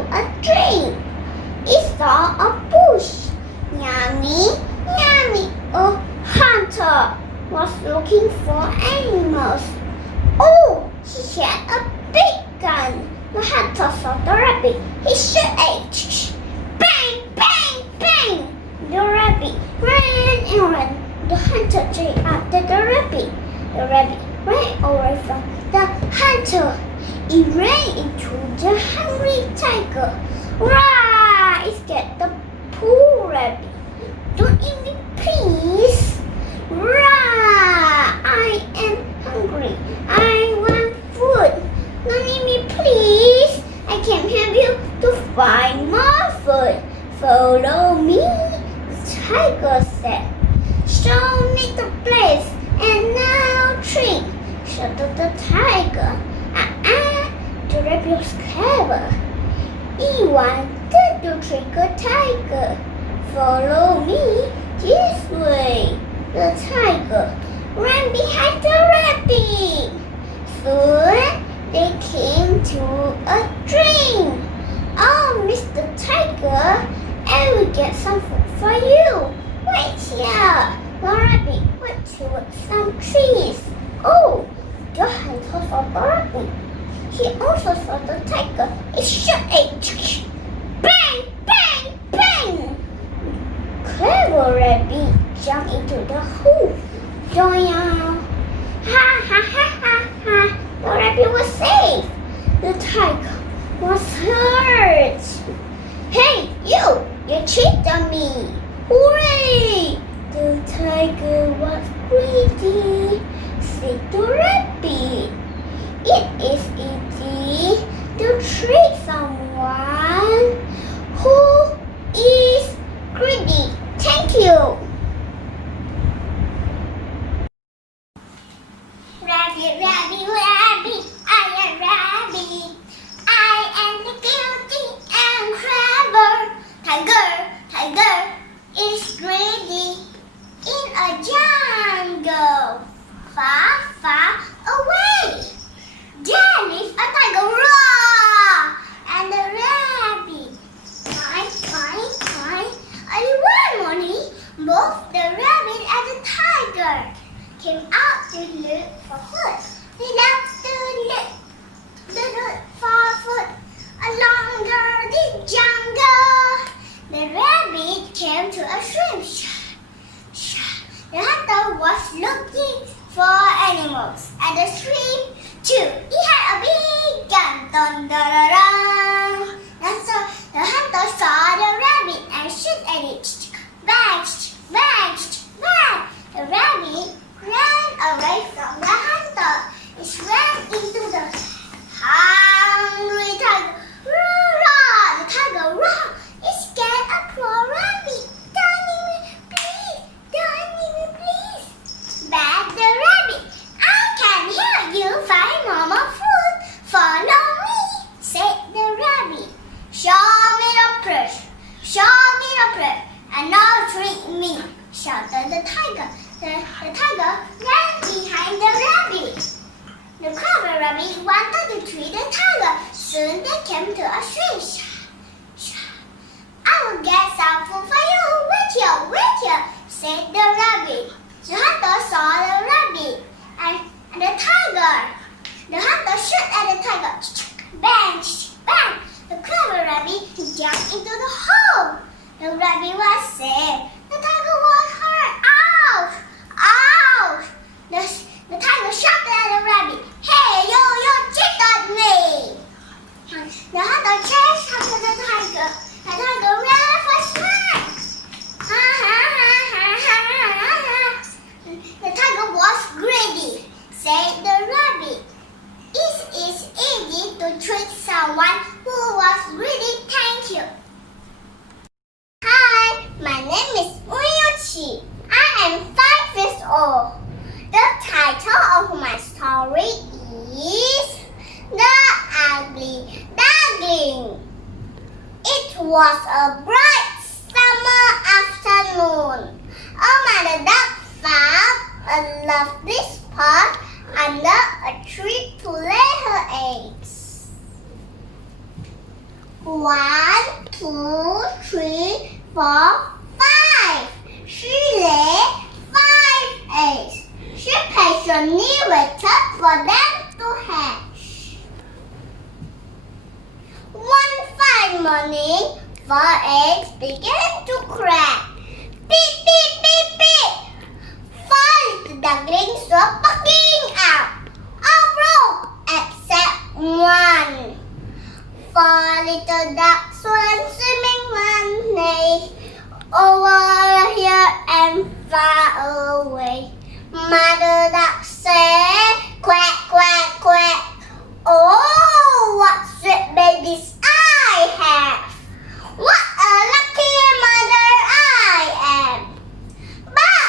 a tree. It saw a bush. Yummy, yummy. A hunter was looking for animals. Oh, he had a big gun. The hunter saw the rabbit. He shot it. Bang, bang, bang. The rabbit ran and ran. The hunter chased after the rabbit. The rabbit ran away from the hunter. It ran into the hungry tiger. Rah! It scared the poor rabbit. Don't eat me, please. Rah! I am hungry. I want food. Don't eat me, please. I can help you to find more food. Follow me, the tiger said. Show me the place and now drink, shouted the tiger. The rabbit was clever. He wanted to trick a tiger. Follow me this way. The tiger ran behind the rabbit. Soon they came to a dream. Oh, Mr. Tiger, I will get some food for you. Wait here. The rabbit went toward some trees. Oh, the hunter saw the rabbit. He also saw the tiger. It shot it. Bang, bang, bang. Clever rabbit jumped into the hole. Joya. Ha ha ha ha ha. The rabbit was safe. The tiger was hurt. Hey, you cheated me. Hooray! The tiger was greedy, said the rabbit. It is easy to trick someone who is greedy. Thank you. Rabbit, rabbit, rabbit, I am rabbit. I am the guilty and clever. Tiger, tiger is greedy in a jungle far, far away. There lives a tiger, roar, and the rabbit. Fine. Early one morning, both the rabbit and the tiger came out to look for food. They loved to look for food along the jungle. The rabbit came to a stream. The hunter was looking for animals at the stream too. He had a big gun. Dun, dun, dun, dun. The hunter saw the rabbit and shot at it. Bang, bang, bang. The rabbit ran away from the hunter. It ran into the hungry tiger. Roar! The tiger roared. It scared a poor rabbit. Don't eat me, please. Begged the rabbit. I can help you find more food. Follow me, said the rabbit. Show me the place, and now treat me, shouted the tiger. The tiger ran behind the rabbit. The clever rabbit wanted to treat the tiger. Soon they came to a stream. I will get some food for you. Wait here, said the rabbit. The hunter saw the rabbit and the tiger. The hunter shot at the tiger. Bang, bang. The clever rabbit jumped into the hole. The rabbit was safe. The tiger was hurt. Ouch! The tiger shot at the rabbit. Hey, you cheated me! The hunter chased after the tiger. The tiger ran for snacks. The tiger was greedy, said the rabbit. It is easy to trick someone who was greedy. Thank you. Hi, my name is Uyuchi. I am 5 years old. The title of my story is The Ugly Duckling. It was a bright summer afternoon. A mother duck found a lovely spot under a tree to lay her eggs. 1, 2, 3, 4, 5. She laid 5 eggs. She patiently waited for them to hatch. One fine morning, 4 eggs began to crack. Beep, beep, beep, beep. 4 little ducklings were poking out. All broke except 1. 4 little ducks went swimming one day, over here and far away. Mother duck said, quack, quack, quack. Oh, what sweet babies I have. What a lucky mother I am. But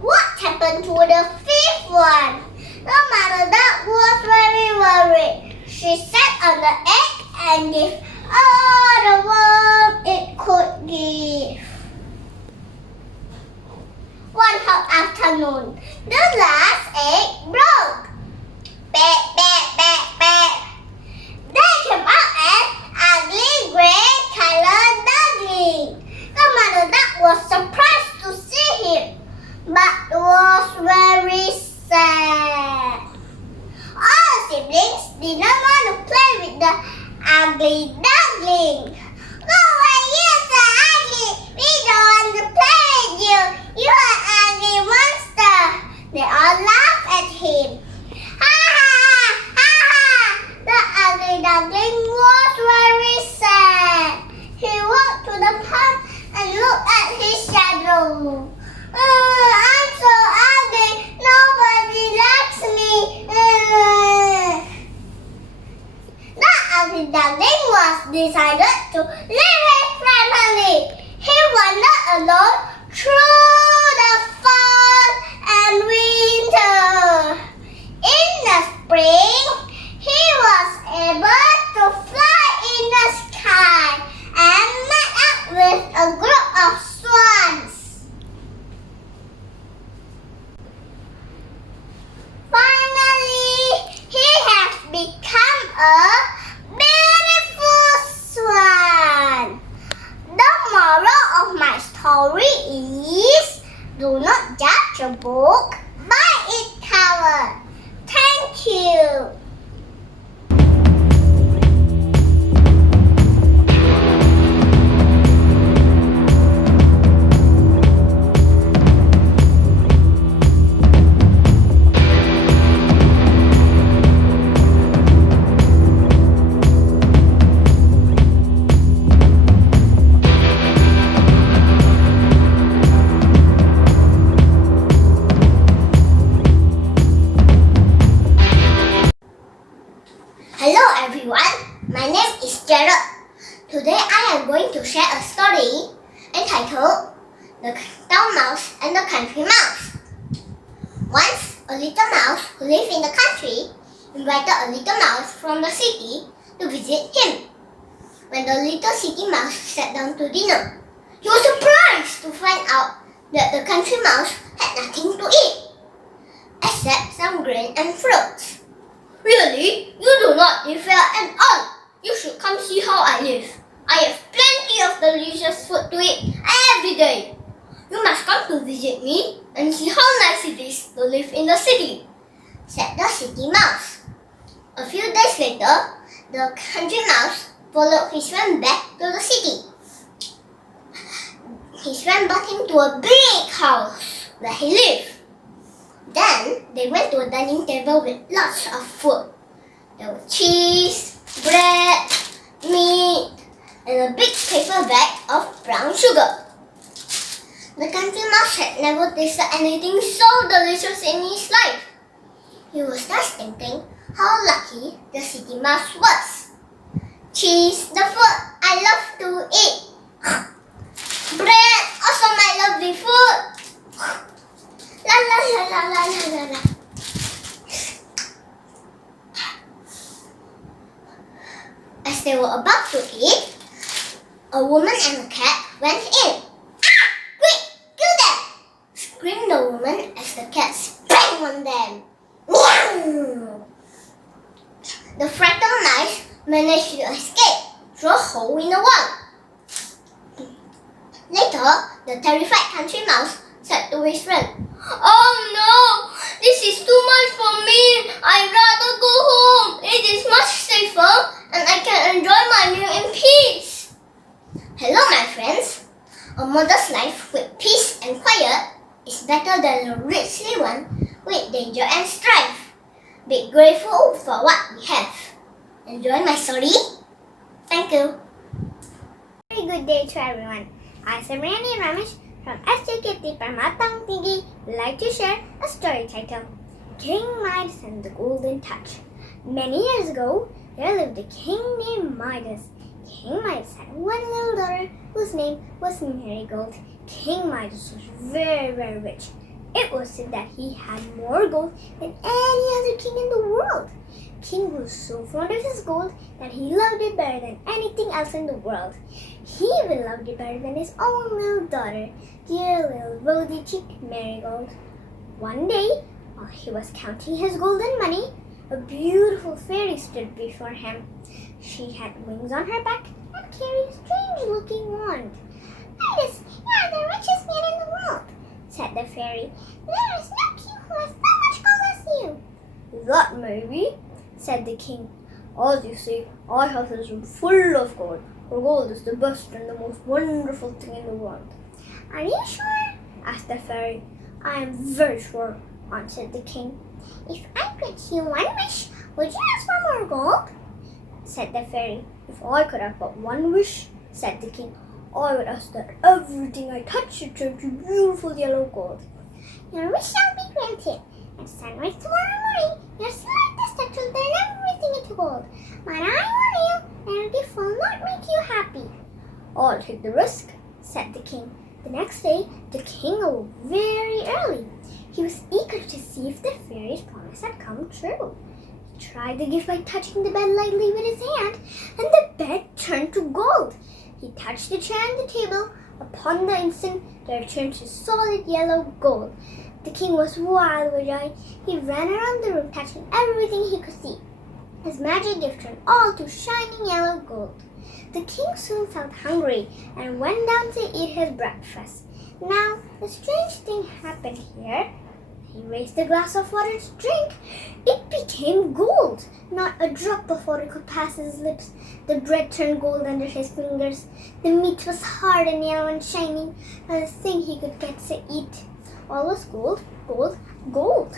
what happened to the 5th one? The mother duck was very worried. She sat on the egg and gave all the warmth it could give. One hot afternoon, the last egg broke. Peck, peck, peck, peck. There came out an ugly gray-colored duckling. The mother duck was surprised to see him, but was very sad. All the siblings did not want to play with the ugly duckling. Go away, you so ugly. We don't want to play with you. You are an ugly monster. They all laughed at him. Ha ha ha ha. The ugly duckling was very sad. He walked to the pond and looked at his shadow. I'm so ugly. Nobody likes me. The ugly duckling was decided to leave his family. He wandered alone through the fall and winter. In the spring, he was able to fly in the sky and met up with a group of swans. Finally, he has become a beautiful swan. The moral of my story is, do not judge a book by its cover. Thank you. Hello everyone, my name is Gerald. Today I am going to share a story entitled The Town Mouse and the Country Mouse. Once, a little mouse who lived in the country invited a little mouse from the city to visit him. When the little city mouse sat down to dinner, he was surprised to find out that the country mouse had nothing to eat, except some grain and fruits. Really? You do not live here at all. You should come see how I live. I have plenty of delicious food to eat every day. You must come to visit me and see how nice it is to live in the city, said the city mouse. A few days later, the country mouse followed his friend back to the city. His friend brought him to a big house where he lived. Then they went to a dining table with lots of food. There was cheese, bread, meat, and a big paper bag of brown sugar. The country mouse had never tasted anything so delicious in his life. He was just thinking how lucky the city mouse was. Cheese, the food I love to eat. Bread, also my lovely food. La la la la la la la la. As they were about to eat, a woman and a cat went in. Ah! Quick! Kill them! Screamed the woman as the cat sprang on them. Meow! The frightened mice managed to escape. through a hole in the wall. Later, the terrified country mouse said to his friend, "Oh no! This is too much for me! I'd rather go home! It is much safer and I can enjoy my meal in peace!" Hello, my friends! A modest life with peace and quiet is better than a richly one with danger and strife. Be grateful for what we have. Enjoy my story. Thank you. Very good day to everyone. I am Rani Ramesh from SJKT Permatang Tinggi. Would like to share a story titled King Midas and the Golden Touch. Many years ago, there lived a king named Midas. King Midas had one little daughter whose name was Marigold. King Midas was very, very rich. It was said that he had more gold than any other king in the world. King was so fond of his gold that he loved it better than anything else in the world. He even loved it better than his own little daughter, dear little rosy-cheeked Marigold. One day, while he was counting his golden money, a beautiful fairy stood before him. She had wings on her back and carried a strange-looking wand. "Midas, you are the richest man in the world," said the fairy. "There is no king who has so much gold as you." "That may be," said the king. "As you see, I have this room full of gold, for gold is the best and the most wonderful thing in the world." "Are you sure?" asked the fairy. "I am very sure," answered the king. "If I grant you one wish, would you ask for more gold?" said the fairy. "If I could have but one wish," said the king, "I would ask that everything I touch should turn to beautiful yellow gold." "Your wish shall be granted. At sunrise tomorrow morning, your slightest touch will turn everything into gold. But I warn you, their gift will not make you happy." "I'll take the risk," said the king. The next day, the king awoke very early. He was eager to see if the fairy's promise had come true. He tried the gift by touching the bed lightly with his hand, and the bed turned to gold. He touched the chair and the table. Upon the instant, they turned to solid yellow gold. The king was wild with joy. He ran around the room, touching everything he could see. His magic gift turned all to shining yellow gold. The king soon felt hungry and went down to eat his breakfast. Now, a strange thing happened here. He raised a glass of water to drink. It became gold. Not a drop of water could pass his lips. The bread turned gold under his fingers. The meat was hard and yellow and shining. Not a thing he could get to eat. All was gold, gold, gold.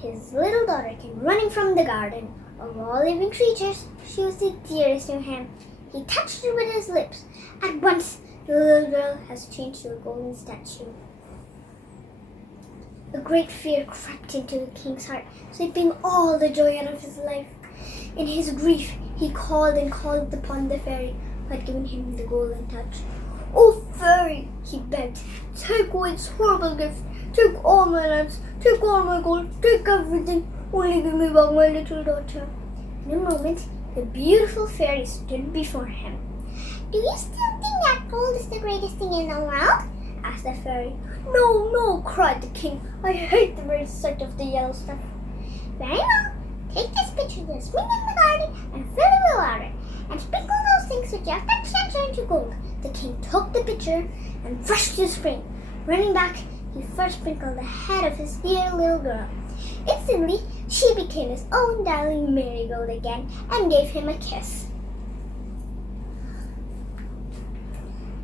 His little daughter came running from the garden. Of all living creatures, she was the dearest to him. He touched her with his lips. At once, the little girl has changed to a golden statue. A great fear crept into the king's heart, sweeping all the joy out of his life. In his grief, he called and called upon the fairy who had given him the golden touch. "Oh, fairy," he begged, "take away this horrible gift. Take all my lands, take all my gold, take everything. Only give me back my little daughter." In a moment, the beautiful fairy stood before him. "Do you still think that gold is the greatest thing in the world?" asked the fairy. "No, no," cried the king. "I hate the very sight of the yellow stuff." "Very well. Take this pitcher to the spring in the garden and fill it with water, and sprinkle those things which you have touched and turned to gold." The king took the pitcher and rushed to the spring. Running back, he first sprinkled the head of his dear little girl. Instantly, she became his own darling Marigold again and gave him a kiss.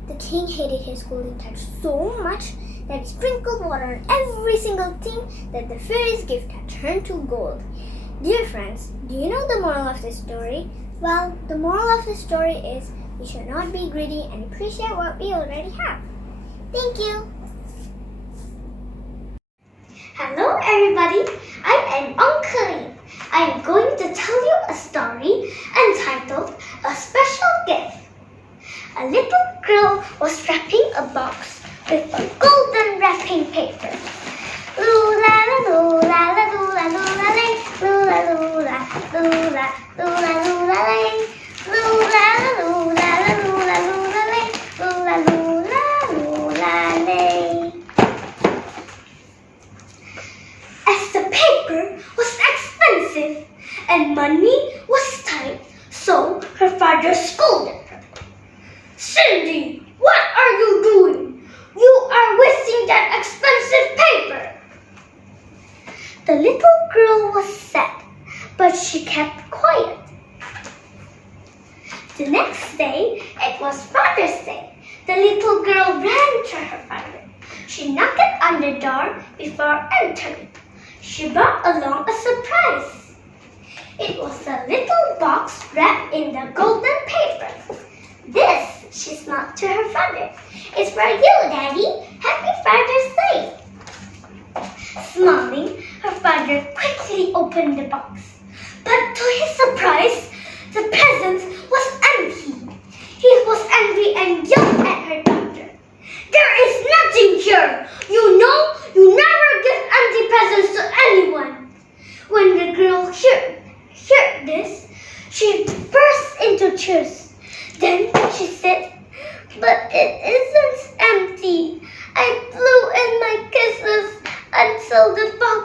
The king hated his golden touch so much that he sprinkled water on every single thing that the fairy's gift had turned to gold. Dear friends, do you know the moral of this story? Well, the moral of the story is we should not be greedy and appreciate what we already have. Thank you. Hello everybody, I am Uncle Lee. I am going to tell you a story entitled A Special Gift. A little girl was wrapping a box with a golden wrapping paper. Lula la lula la lula lula lay, lula lula lula lula lula lay, lula la lula la lula lula lay, lula lula lula lay. As the paper was expensive and money was tight, so her father father scolded her. "Cindy, what are you doing? You are wasting that expensive paper." The little girl was sad, but she kept quiet. The next day, it was Father's Day. The little girl ran to her father. She knocked on the door before entering. She brought along a surprise. It was a little box wrapped in the golden paper. "This," she smiled to her father, "is for you, Daddy. Happy Father's Day." Smiling, her father quickly opened the box. But to his surprise, the present was empty. He was angry and yelled at her daughter. "There is nothing here. You know you never give empty presents to anyone." When the girl heard this, she burst into tears. Then she said, "But it isn't empty. I blew in my kisses until the box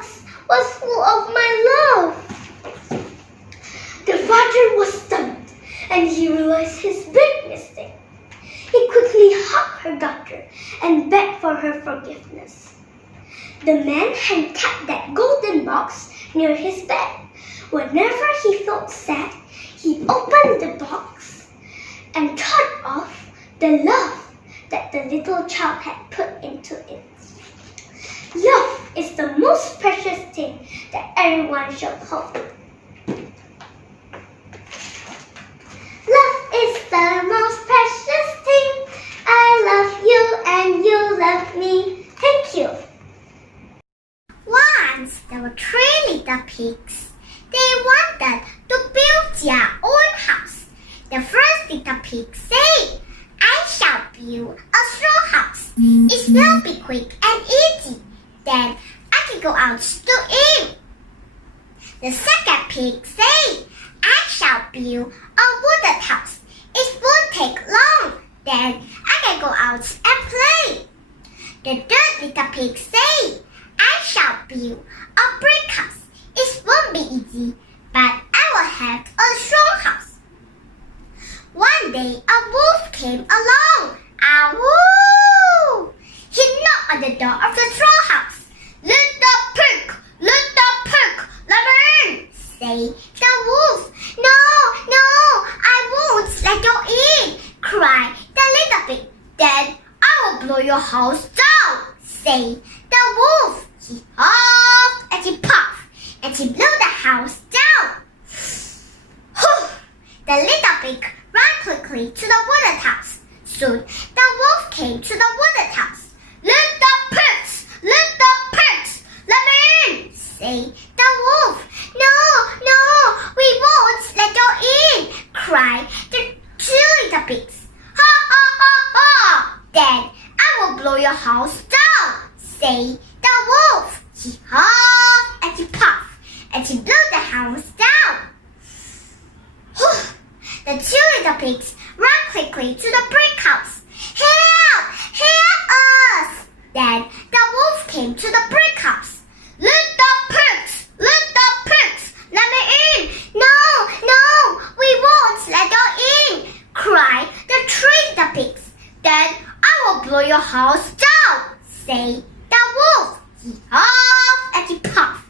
was full of my love." The father was stunned, and he realized his big mistake. He quickly hugged her daughter and begged for her forgiveness. The man had kept that golden box near his bed. Whenever he felt sad, he opened the box and thought of the love that the little child had put into it. Love is the most precious thing that everyone should hold. Love is the most precious thing. I love you and you love me. Thank you. Once there were 3 little pigs. They wanted to build their own house. The first little pig said, "I shall build a straw house. It will be quick and easy. Then I can go out to eat." The second pig said, "I shall build a wooden house. It won't take long. Then I can go out and play." The third little pig said, "I shall build a brick house. It won't be easy, but I will have a strong house." One day, a wolf came along. "Awoo!" He knocked on the door of the straw house. Little pig, let me in," said the wolf. No, I won't let you in," cried the little pig. "Then I will blow your house down," said the wolf. He huffed and he puffed, and he blew the house down. The little pig ran quickly to the wooden house. Soon the wolf came to the wooden house. Little pigs, let me in," said the wolf. No, we won't let you in," cried the 2 little pigs. Ha, ha, ha, ha! "Then I will blow your house down," said the wolf. He huffed and he puffed, and he blew the house down. The 2 little pigs ran quickly to the brick house. Help us!" Then the wolf came to the brick house. Little pigs, let me in." No, we won't let you in," cried the 3 little pigs. "Then I will blow your house down," said the wolf. He huffed and he puffed.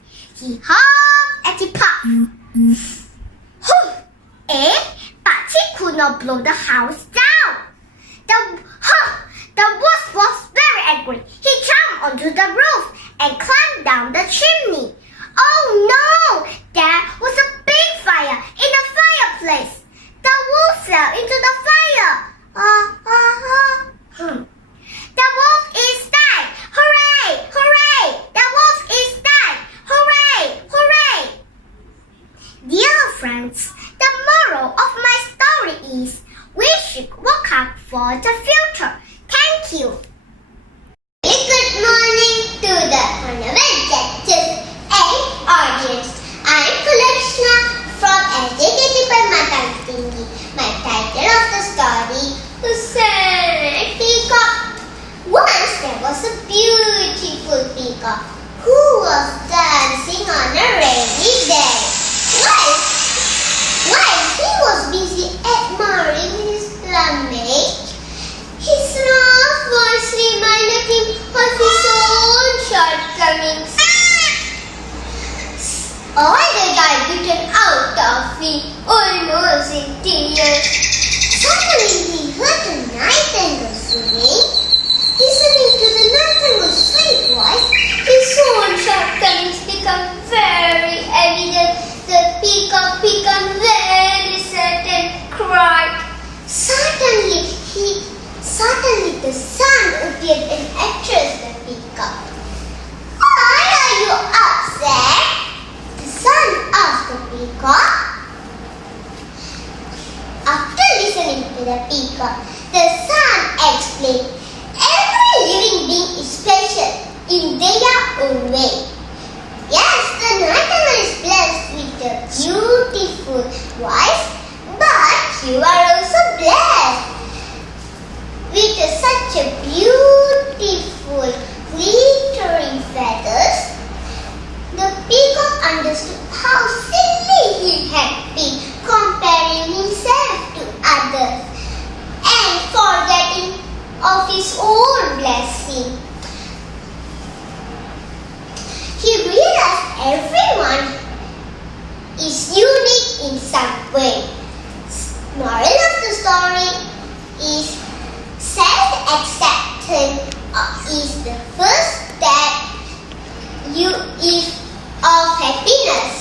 But he could not blow the house down. The wolf was very angry. He jumped onto the roof and climbed down the chimney. Oh no! There was a big fire in the fireplace. The wolf fell into the fire. The wolf is dead! Hooray! The wolf is dead! Hooray! Dear friends, the moral of my story is we should work hard for the future. Thank you. Good morning to the Honorable and audience. I'm Kulakshna from Educated by Mata Tinggi. My title of the story is Peacock. Once there was a beautiful peacock who was dancing on a rainy day. While he was busy admiring the maid. His rough voice reminded him of his own shortcomings. All the guy beaten out of him, almost in tears. Suddenly he heard the nightingale singing. Listening to the nightingale's sweet voice, his own shortcomings become very evident. The peacock became very sad and cried. Suddenly the sun appeared and addressed the peacock. Why are you upset? The sun asked the peacock. After listening to the peacock, the sun explained, every living being is special in their own way. Yes, the nightingale is blessed with a beautiful voice, but you are also blessed with such a beautiful glittering feathers. The peacock understood how silly he had been comparing himself to others and forgetting of his own blessing. He realized everyone is unique in some way. Moral of the story is self-acceptance is the first step of happiness.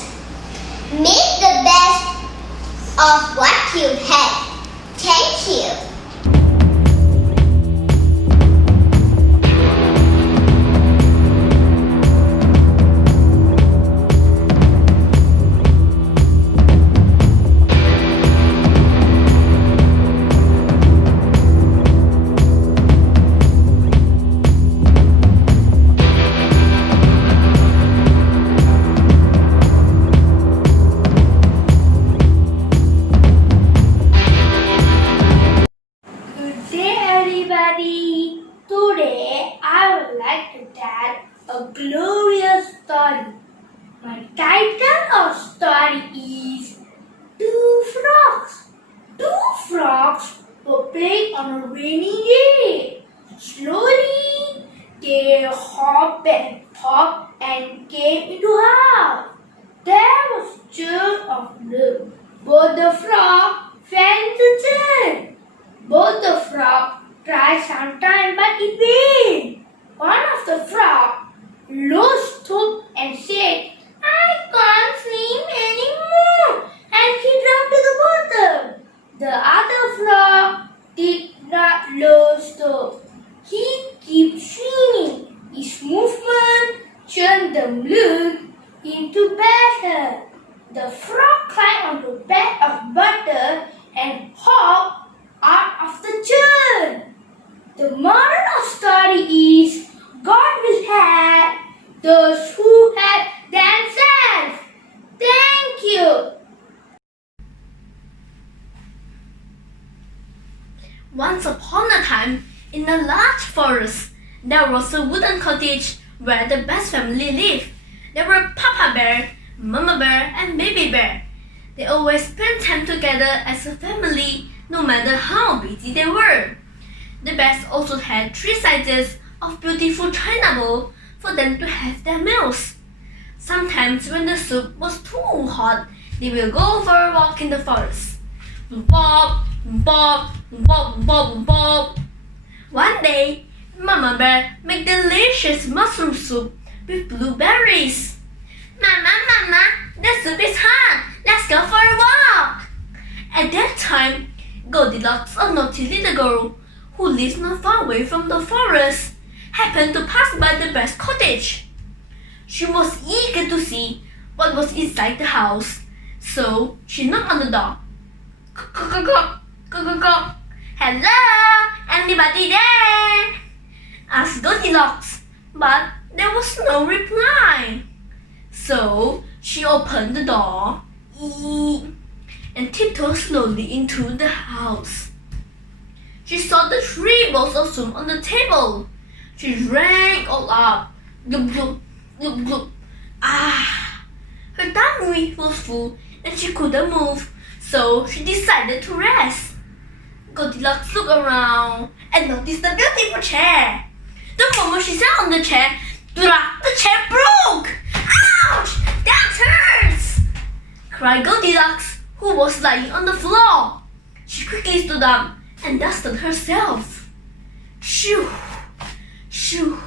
Make the best of what you have. Thank you. Today I would like to tell a glorious story. My title of story is Two Frogs. Two frogs were playing on a rainy day. Slowly they hopped and came into a house. There was churn of milk. Both the frogs fell into churn. Both the frogs tried sometime, but in vain. One of the frogs lost hope and said, I can't swim anymore, and he dropped to the bottom. The other frog did not lose hope. He kept swimming. His movement turned the milk into butter. The frog climbed on the bed of butter and hopped out of the churn. The moral of story is God will help those who help themselves. Thank you. Once upon a time, in a large forest, there was a wooden cottage where the best family lived. There were Papa Bear, Mama Bear, and Baby Bear. They always spent time together as a family, no matter how busy they were. The bears also had 3 sizes of beautiful china bowl for them to have their meals. Sometimes when the soup was too hot, they will go for a walk in the forest. Bob, bob, bob, bob, bob. One day, Mama Bear made delicious mushroom soup with blueberries. Mama, the soup is hot. Let's go for a walk. At that time, Goldilocks, a naughty little girl who lives not far away from the forest, happened to pass by the bear's cottage. She was eager to see what was inside the house, so she knocked on the door. Hello, anybody there? Asked Goldilocks, but there was no reply. So she opened the door and tiptoed slowly into the house. She saw the 3 bowls of soup on the table. She drank all up. Glub, glub, glub, glub. Her tummy was full and she couldn't move, so she decided to rest. Goldilocks looked around and noticed the beautiful chair. The moment she sat on the chair, the chair broke! Ouch! That hurts! Cried Goldilocks, who was lying on the floor. She quickly stood up and dusted herself. Shoo! Shoo!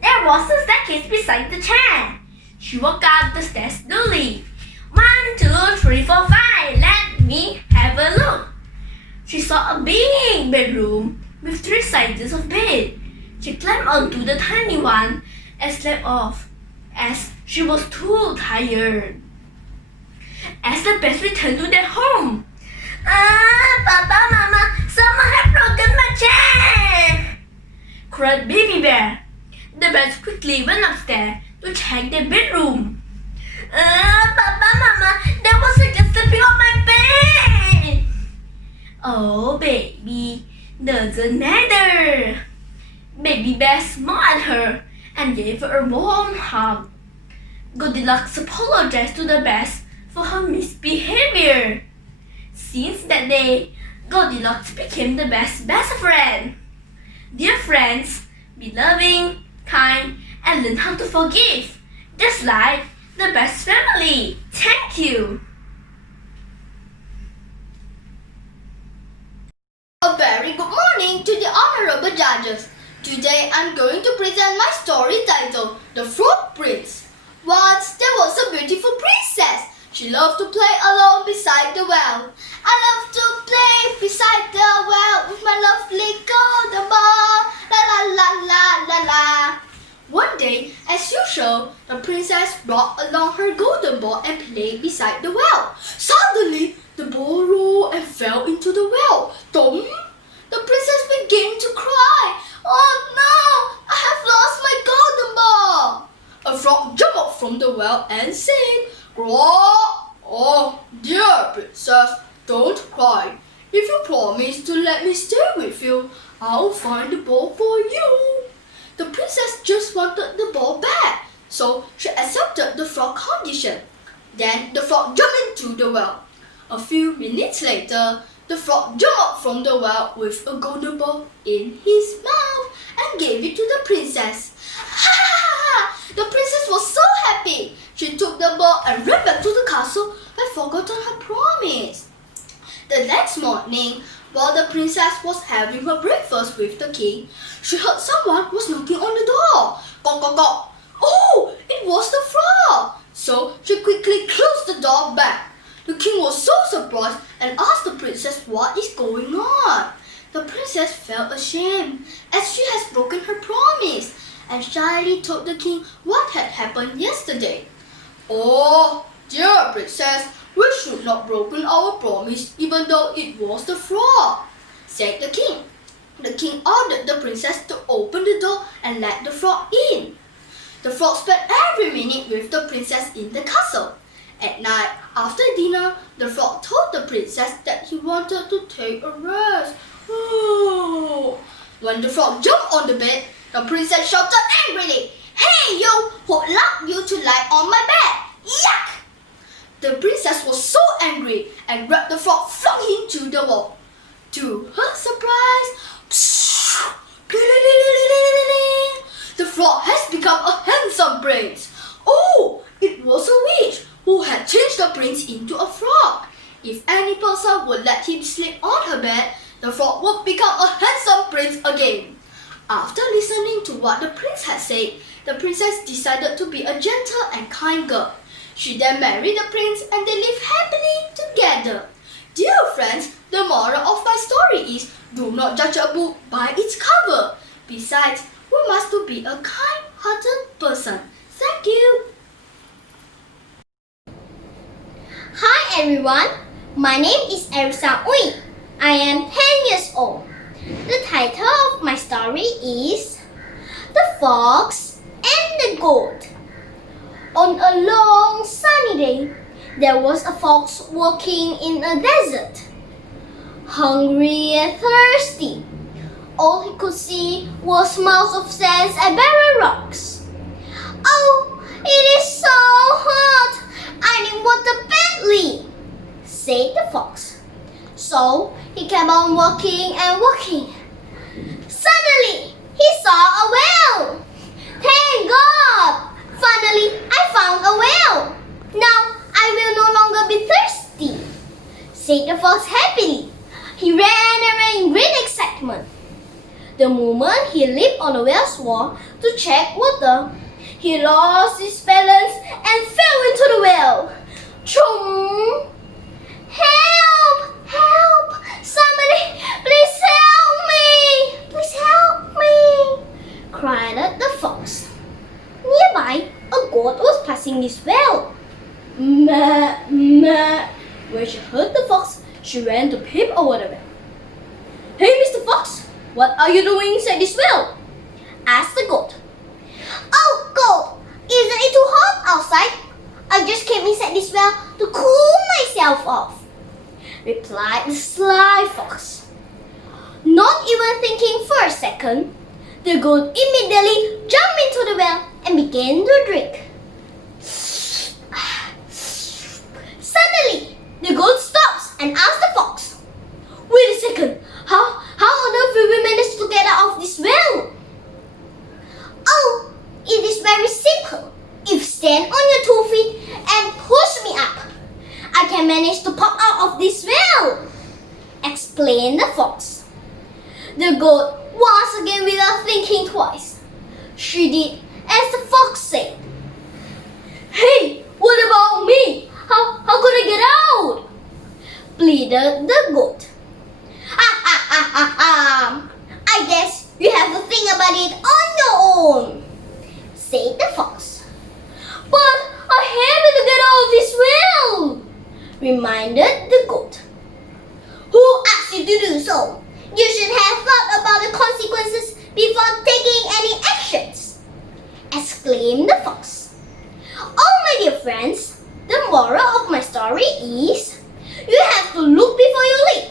There was a staircase beside the chair. She walked up the stairs slowly. 1, 2, 3, 4, 5. Let me have a look. She saw a big bedroom with 3 sizes of bed. She climbed onto the tiny one and slept off as she was too tired. As the pets returned to their home, Papa, Mama, someone had broken my chair! Cried Baby Bear. The bears quickly went upstairs to check their bedroom. Papa, Mama, there was a cat sleeping on my bed! Oh, baby, doesn't matter. Baby Bear smiled at her and gave her a warm hug. Goldilocks apologized to the bears for her misbehavior. Since that day, Goldilocks became the best friend. Dear friends, be loving, kind, and learn how to forgive, just like the best family. Thank you. A very good morning to the honorable judges. Today I'm going to present my story titled The Frog Prince. Once there was a beautiful princess. She loved to play alone beside the well. I love to play beside the well with my lovely golden ball. La la la la la la. One day, as usual, the princess brought along her golden ball and played beside the well. Suddenly, the ball rolled and fell into the well. Dong! The princess began to cry. Oh no! I have lost my golden ball! A frog jumped up from the well and said, "Quack! Oh, dear princess, don't cry. If you promise to let me stay with you, I'll find the ball for you." The princess just wanted the ball back, so she accepted the frog condition. Then the frog jumped into the well. A few minutes later, the frog jumped up from the well with a golden ball in his mouth and gave it to the princess. Ha ha ha! The princess was so happy. She took the ball and ran back to the castle but forgotten her promise. The next morning, while the princess was having her breakfast with the king, she heard someone was knocking on the door. Gok, gok, gok. Oh, it was the frog. So she quickly closed the door back. The king was so surprised and asked the princess what is going on. The princess felt ashamed as she has broken her promise and shyly told the king what had happened yesterday. "Oh, dear princess, we should not broken our promise even though it was the frog," said the king. The king ordered the princess to open the door and let the frog in. The frog spent every minute with the princess in the castle. At night, after dinner, the frog told the princess that he wanted to take a rest. Oh. When the frog jumped on the bed, the princess shouted angrily, "Hey you, who allowed you to lie on my bed? Yuck!" The princess was so angry and grabbed the frog, flung him to the wall. To her surprise, the frog has become a handsome prince. Oh, it was a witch who had changed the prince into a frog. If any person would let him sleep on her bed, the frog would become a handsome prince again. After listening to what the prince had said, the princess decided to be a gentle and kind girl. She then married the prince and they lived happily together. Dear friends, the moral of my story is, do not judge a book by its cover. Besides, we must to be a kind-hearted person. Thank you. Hi everyone, my name is Erisa Ui. I am 10 years old. The title of my story is The Fox and the Goat. On a long sunny day, there was a fox walking in a desert. Hungry and thirsty, all he could see was miles of sands and barren rocks. "Oh, it is so hot! I need water badly," said the fox. So He kept on walking and walking. Suddenly, he saw a whale. Thank God! Finally, I found a whale. Now, I will no longer be thirsty, said the fox happily. He ran and ran in great excitement. The moment he leaped on the whale's wall to check water, he lost his balance and fell into the whale. Chum! Help! Help! Somebody, please help me! Please help me! Cried the fox. Nearby, a goat was passing this whale. Meh, meh. When she heard the fox, she ran to peep over the whale. Hey, Mr. Fox, what are you doing inside this whale? Asked the goat. Oh, goat, isn't it too hot outside? I just came inside this whale to cool myself off, replied the sly fox. Not even thinking for a second, the goat immediately jumped into the well and began to drink. Suddenly, the goat stops and asks the fox, "Wait a second, how on earth will we manage to get out of this well?" "Oh, it is very simple. If you stand on your 2 feet and push me up, I can manage to pop out of this well," explained the fox. The goat, once again without thinking twice, she did as the fox said. "Hey, what about me? How could I get out?" pleaded the goat. I guess you have to think about it on your own," said the fox. "But I have to get out of this well," reminded the goat. "Who asked you to do so? You should have thought about the consequences before taking any actions," exclaimed the fox. Oh, my dear friends, the moral of my story is, you have to look before you leap.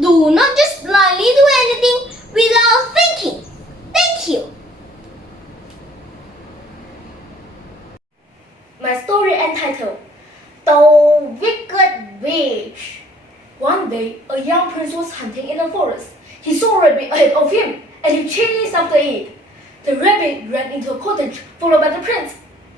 Do not just blindly do anything without thinking. Thank you. My story entitled The Wicked Witch. One day, a young prince was hunting in the forest. He saw a rabbit ahead of him, and he chased after it. The rabbit ran into a cottage, followed by the prince.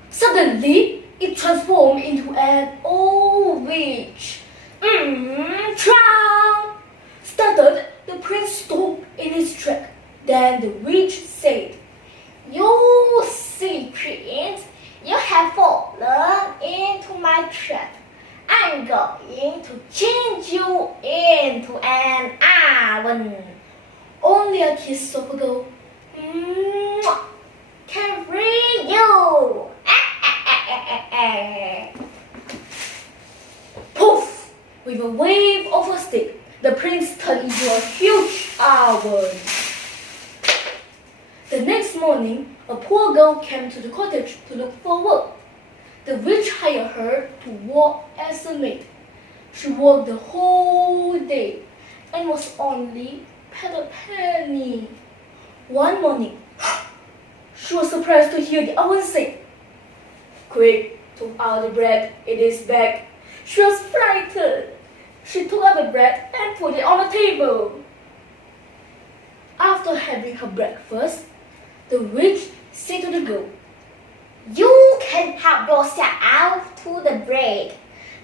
Suddenly, it transformed into an old witch. Drown! Startled, the prince stopped in his track. Then the witch said, "You silly prince, you have fallen into my trap. I'm going to change you into an oven. Only a kiss of a girl can free you." Poof! With a wave of a stick, the prince turned into a huge oven. The next morning, a poor girl came to the cottage to look for work. The witch hired her to work as a maid. She worked the whole day and was only paid a penny. One morning, she was surprised to hear the oven say, "Quick, took out the bread, it is baked." She was frightened. She took out the bread and put it on the table. After having her breakfast, the witch said to the girl, "You can help yourself to the bread,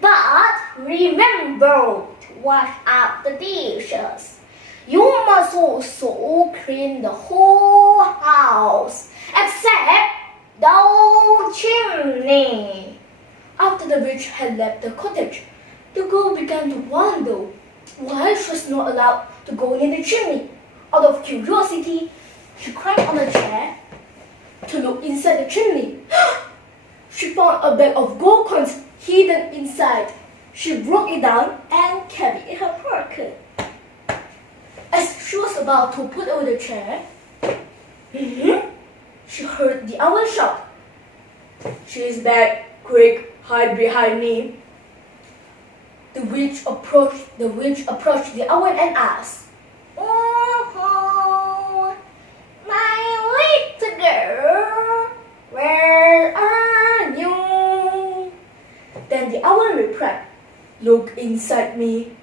but remember to wash up the dishes. You must also clean the whole house, except the chimney." After the witch had left the cottage, the girl began to wonder why she was not allowed to go near the chimney. Out of curiosity, she climbed on a chair to look inside the chimney. She found a bag of gold coins hidden inside. She broke it down and kept it in her pocket. As she was about to put away the chair, she heard the owl shout, "She is back! Quick, hide behind me!" The witch approached the oven and asked, "Oh, my little girl, where are you?" Then the oven replied, "Look inside me."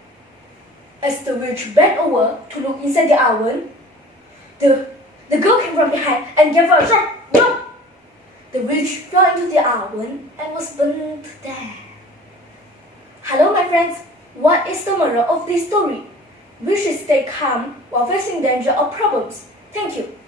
As the witch bent over to look inside the oven, the girl came from behind and gave her a sharp jump. The witch fell into the oven and was burned to death. Hello, my friends. What is the moral of this story? We should stay calm while facing danger or problems. Thank you.